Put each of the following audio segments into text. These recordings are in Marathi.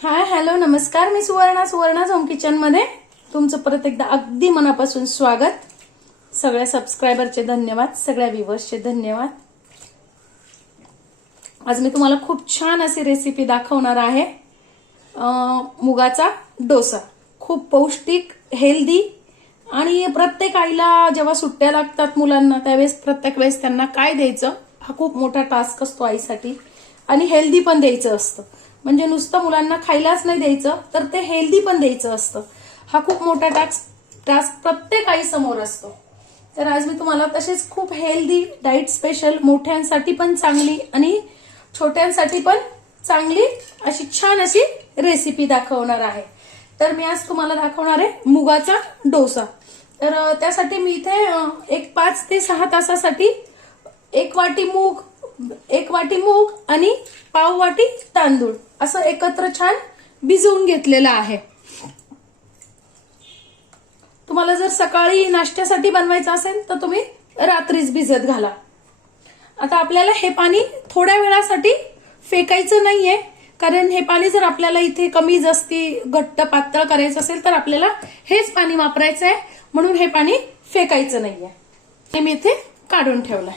हाय हॅलो नमस्कार. मी सुवर्णा होम किचन मध्ये तुमचं परत एकदा अगदी मनापासून स्वागत. सगळ्या सबस्क्रायबरचे धन्यवाद, सगळ्या व्ह्यूअर्सचे धन्यवाद. आज मी तुम्हाला खूप छान अशी रेसिपी दाखवणार आहे. मुगाचा डोसा. खूप पौष्टिक, हेल्दी आणि प्रत्येक आईला जेव्हा सुट्ट्या लागतात मुलांना त्यावेळेस प्रत्येक वेळेस त्यांना काय द्यायचं हा खूप मोठा टास्क असतो आईसाठी. आणि हेल्दी पण द्यायचं असतं. म्हणजे नुसतं मुलांना खायलाच नाही द्यायचं तर ते हेल्दी पण द्यायचं असतं. हा खूप मोठा टास्क प्रत्येक आई समोर असतो. तर आज मी तुम्हाला तसेच खूप हेल्दी डाएट स्पेशल, मोठ्यांसाठी पण चांगली आणि छोट्यांसाठी पण चांगली अशी छान अशी रेसिपी दाखवणार आहे. तर मी आज तुम्हाला दाखवणार आहे मुगाचा डोसा. तर त्यासाठी मी इथे एक 5 ते 6 तासासाठी एक वाटी मूग आणि पाव वाटी तांदूळ असं एकत्र छान भिजवून घेतलेलं आहे. तुम्हाला जर सकाळी नाश्त्यासाठी बनवायचं असेल तर तुम्ही रात्रीच भिजत घाला. आता आपल्याला हे पाणी थोड्या वेळासाठी फेकायचं नाहीये, कारण हे पाणी जर आपल्याला इथे कमी जास्ती घट्ट पातळ करायचं असेल तर आपल्याला हेच पाणी वापरायचं आहे. म्हणून हे पाणी फेकायचं नाहीये. हे मी इथे काढून ठेवलंय.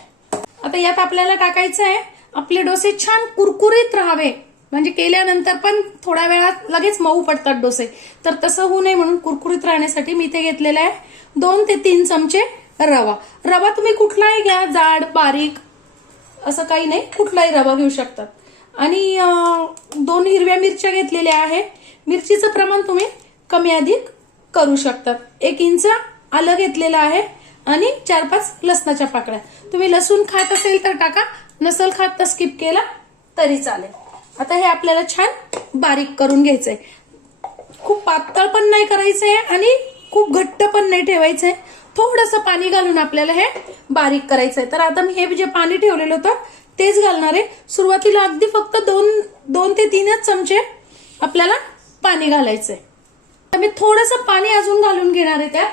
आता यात आपल्याला टाकायचं आहे आपले डोसे छान कुरकुरीत राहावे, म्हणजे केल्यानंतर पण थोड्या वेळात लगेच मऊ पडतात डोसे. तर तसं होऊ नये म्हणून कुरकुरीत राहण्यासाठी मी इथे घेतलेला आहे 2 ते 3 चमचे रवा. रवा तुम्ही कुठलाही घ्या, जाड बारीक असं काही नाही, कुठलाही रवा घेऊ शकतात. आणि 2 हिरव्या मिरच्या घेतलेल्या आहे. मिरचीचं प्रमाण तुम्ही कमी अधिक करू शकतात. 1 इंच आलं घेतलेलं आहे आणि 4-5 लसणाच्या पाकळ्या. तुम्ही लसूण खात असेल तर टाका, नसल खात तर स्किप केला तरी चालेल. आता हे आपल्याला छान बारीक करून घ्यायचंय. खूप पातळ पण नाही करायचंय आणि खूप घट्ट पण नाही ठेवायचंय. थोडंसं पाणी घालून आपल्याला हे बारीक करायचंय. तर आता मी हे जे पाणी ठेवलेलं होतं तेच घालणार आहे. सुरुवातीला अगदी फक्त 2 ते 3च चमचे आपल्याला पाणी घालायचंय. तर मी थोडंसं पाणी अजून घालून घेणार आहे त्यात.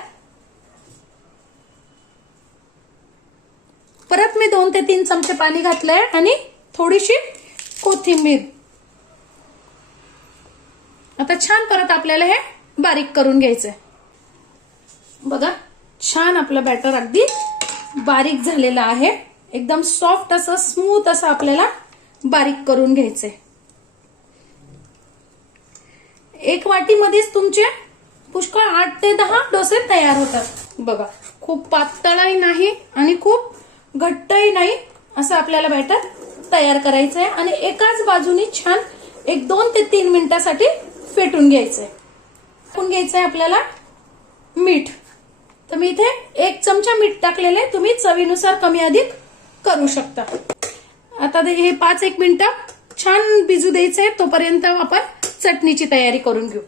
परत मी 2 ते 3 चमचे पाणी घातलंय आणि थोडीशी कोथिंबीर. आता छान परत आपल्याला हे बारीक करून घ्यायचंय. बघा छान आपलं बॅटर अगदी बारीक झालेलं आहे. एकदम सॉफ्ट असं, स्मूथ असं आपल्याला बारीक करून घ्यायचंय. 1 वाटीमध्येच तुमचे पुष्कळ 8 ते 10 डोसे तयार होतात. बघा खूप पातळही नाही आणि खूप घट्टही नाही असं आपल्याला बॅटर तयार करायचंय. आणि एकाच बाजूनी छान 2 ते 3 मिनिटासाठी फेटून घ्यायचंय. फेटून घ्यायचंय आपल्याला मीठ. तर मी इथे 1 चमचा मीठ टाकलेलं आहे. तुम्ही चवीनुसार कमी अधिक करू शकता. आता हे 5-1 मिनिटं छान भिजू द्यायचंय. तोपर्यंत आपण चटणीची तयारी करून घेऊ.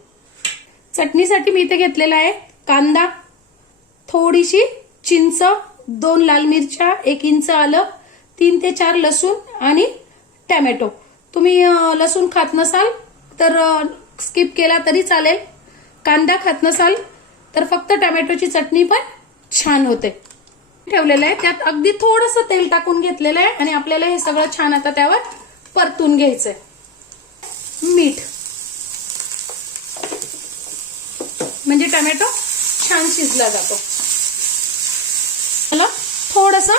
चटणीसाठी मी इथे घेतलेला आहे कांदा, थोडीशी चिंच, 2 लाल मिरच्या, 1 इंच आलं, 3 ते 4 लसूण आणि टॅमॅटो. तुम्ही लसूण खात नसाल तर स्किप केला तरी चालेल. कांदा खात नसाल तर फक्त टॅमॅटोची चटणी पण छान होते. ठेवलेलं आहे त्यात अगदी थोडंसं तेल टाकून घेतलेलं आहे आणि आपल्याला हे सगळं छान आता त्यावर परतून घ्यायचंय. मीठ म्हणजे टॅमॅटो छान शिजला जातो. मला थोडंसं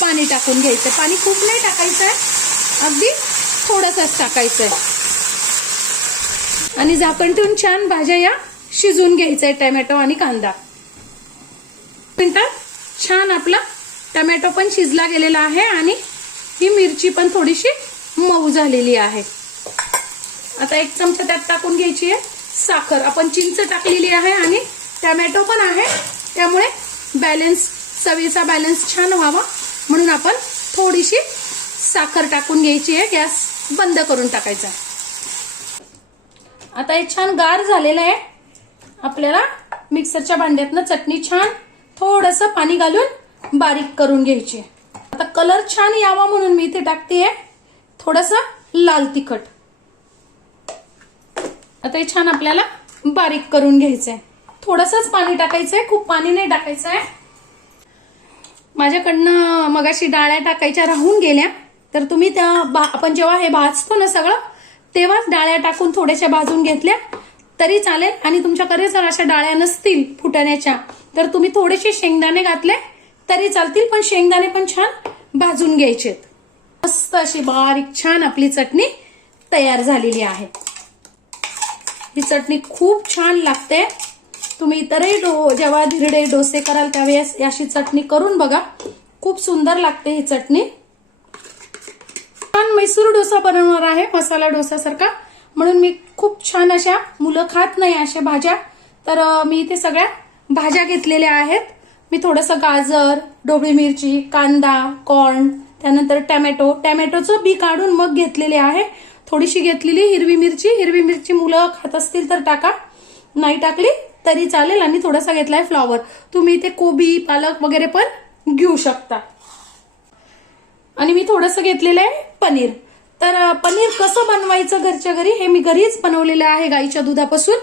पाणी टाकून घ्यायचंय. पाणी खूप नाही टाकायचंय, अगदी थोडंसंच टाकायचंय. आणि झाकण ठेवून छान भाज्या या शिजून घ्यायचंय, टॅमॅटो आणि कांदा. मिनिटात छान आपला टॅमॅटो पण शिजला गेलेला आहे आणि ही मिरची पण थोडीशी मऊ झालेली आहे. आता 1 चमचा त्यात टाकून घ्यायची आहे साखर. आपण चिंच टाकलेली आहे आणि टॅमॅटो पण आहे, त्यामुळे चवीचा बॅलन्स छान व्हावा म्हणून आपण थोडीशी साखर टाकून घ्यायची आहे. गॅस बंद करून टाकायचा. आता हे छान गार झालेलं आहे. आपल्याला मिक्सरच्या भांड्यातनं चटणी छान थोडंसं पाणी घालून बारीक करून घ्यायची. आता कलर छान यावा म्हणून मी इथे टाकतेय थोडंसं लाल तिखट. आता हे छान आपल्याला बारीक करून घ्यायचंय. थोडंसंच पाणी टाकायचंय, खूप पाणी नाही टाकायचंय. माझ्याकडनं मगाशी डाळ्या टाकायच्या राहून गेल्या, तर तुम्ही त्या आपण जेव्हा हे भाजतो ना सगळं तेव्हाच डाळ्या टाकून थोड्याशा भाजून घेतल्या तरी चालेल. आणि तुमच्याकडे जर अशा डाळ्या नसतील फुटाण्याच्या तर तुम्ही थोडेसे शेंगदाणे घातले तरी चालतील, पण शेंगदाणे पण छान भाजून घ्यायचे. मस्त अशी बारीक छान आपली चटणी तयार झालेली आहे. ही चटणी खूप छान लागते. तुम्ही इतरही जेव्हा धिरडे डोसे कराल त्यावेळेस अशी चटणी करून बघा, खूप सुंदर लागते ही चटणी. छान मैसूर डोसा बनवणार आहे मसाला डोसा सारखा, म्हणून मी खूप छान अशा, मुलं खात नाही अशा भाज्या, तर मी इथे सगळ्या भाज्या घेतलेल्या आहेत. मी थोडंसं गाजर, ढोबळी मिरची, कांदा, कॉर्न, त्यानंतर टॅमॅटोचं बी काढून मग घेतलेले आहे. थोडीशी घेतलेली हिरवी मिरची मुलं खात असतील तर टाका, नाही टाकली तरी चालेल. आणि थोडासा घेतलाय फ्लॉवर. तुम्ही इथे कोबी, पालक वगैरे पण घेऊ शकता. आणि मी थोडंसं घेतलेलं आहे पनीर. तर पनीर कसं बनवायचं घरच्या घरी, हे मी घरीच बनवलेलं आहे गाईच्या दुधापासून.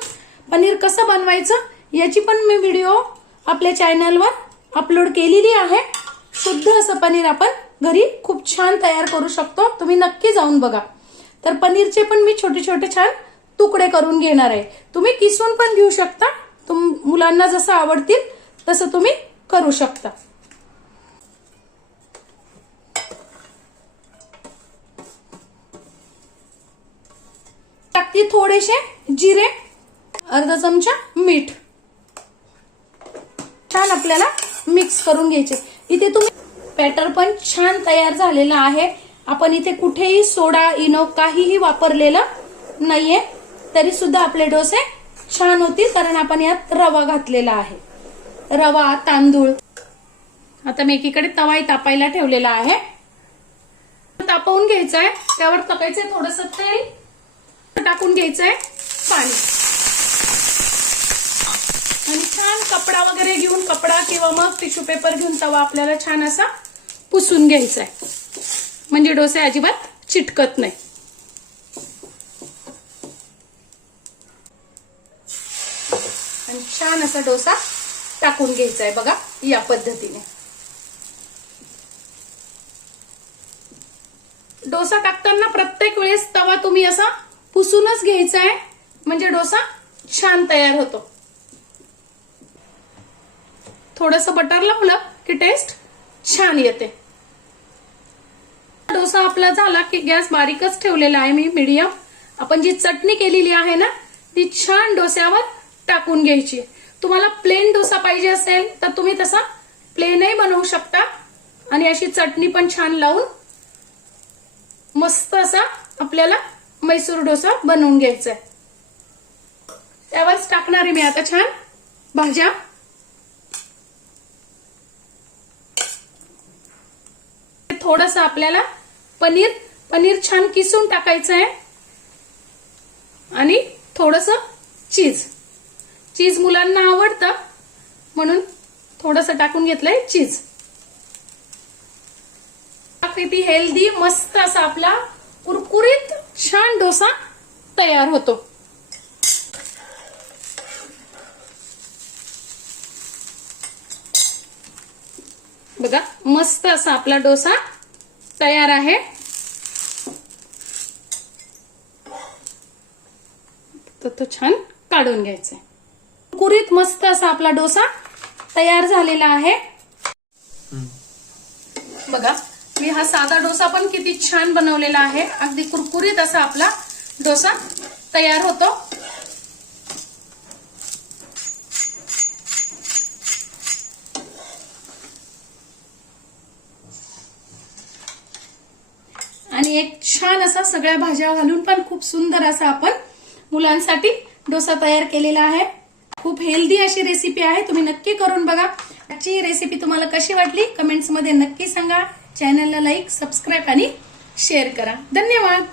पनीर कसं बनवायचं याची पण मी व्हिडिओ आपल्या चॅनलवर अपलोड केलेली आहे. शुद्ध असं पनीर आपण घरी खूप छान तयार करू शकतो, तुम्ही नक्की जाऊन बघा. तर पनीरचे पण मी छोटे छोटे छान तुकडे करून घेणार आहे. तुम्ही किसून पण घेऊ शकता, मुलांना जसं आवडतील तसं तुम्ही करू शकता. टाकते थोडेसे जिरे, अर्धा चमचा मीठ, छान आपल्याला मिक्स करून घ्यायचे. इथे तुम्ही बॅटर पण छान तयार झालेला आहे. आपण इथे कुठेही सोडा, इनो काहीही वापरलेलं नाहीये, तरी सुद्धा आपले डोसे छान होतील, कारण आपण यात रवा घातलेला आहे. रवा, तांदूळ. आता मी एकीकडे तवाही तापायला ठेवलेला आहे. तापवून घ्यायचा आहे, त्यावर टाकायचंय थोडंसं तेल, टाकून घ्यायचंय पाणी, आणि छान कपडा वगैरे घेऊन, कपडा किंवा मग टिश्यू पेपर घेऊन तवा आपल्याला छान असा पुसून घ्यायचा आहे, म्हणजे डोसे अजिबात चिटकत नाही. आणि छान असा डोसा टाकून घ्यायचा आहे बघा, या पद्धतीने. डोसा टाकताना प्रत्येक वेळेस तवा तुम्ही असा पुसूनच घ्यायचा आहे, म्हणजे डोसा छान तयार होतो. थोडंसं बटर लावलं की टेस्ट छान येते. डोसा आपला झाला की गॅस बारीकच ठेवलेला आहे मी, मीडियम. आपण जी चटणी केलेली आहे ना ती छान डोस्यावर टाकून घ्यायची. तुम्हाला प्लेन डोसा पाहिजे असेल तर तुम्ही तसा प्लेनही बनवू शकता, आणि अशी चटणी पण छान लावून मस्त असा आपल्याला मैसूर डोसा बनवून घ्यायचा आहे. त्यावरच टाकणार आहे मी आता छान भाज्या. थोडंसं आपल्याला पनीर छान किसून टाकायचं आहे, आणि थोडंसं चीज मुलांना आवडतं म्हणून थोडंसं टाकून घेतलंय चीज. किती हेल्दी मस्त असा आपला कुरकुरीत छान डोसा तयार होतो. बघा मस्त असा आपला डोसा तयार आहे. तो छान काढून घ्यायचा. कुरकुरीत मस्त असा आपला डोसा तयार झालेला आहे. बघा मी हा साधा डोसा पण किती छान बनवलेला आहे. अगदी कुरकुरीत असा आपला डोसा तयार होतो. आणि एक छान असा सगळ्या भाज्या घालून पण खूप सुंदर असा आपण मुलांसाठी डोसा तयार केलेला आहे. खूप हेल्दी अशी रेसिपी आहे, तुम्ही नक्की करून बघा. आजची रेसिपी तुम्हाला कशी वाटली कमेंट्स मध्ये नक्की सांगा. चॅनलला लाईक, सबस्क्राईब आणि शेअर करा. धन्यवाद.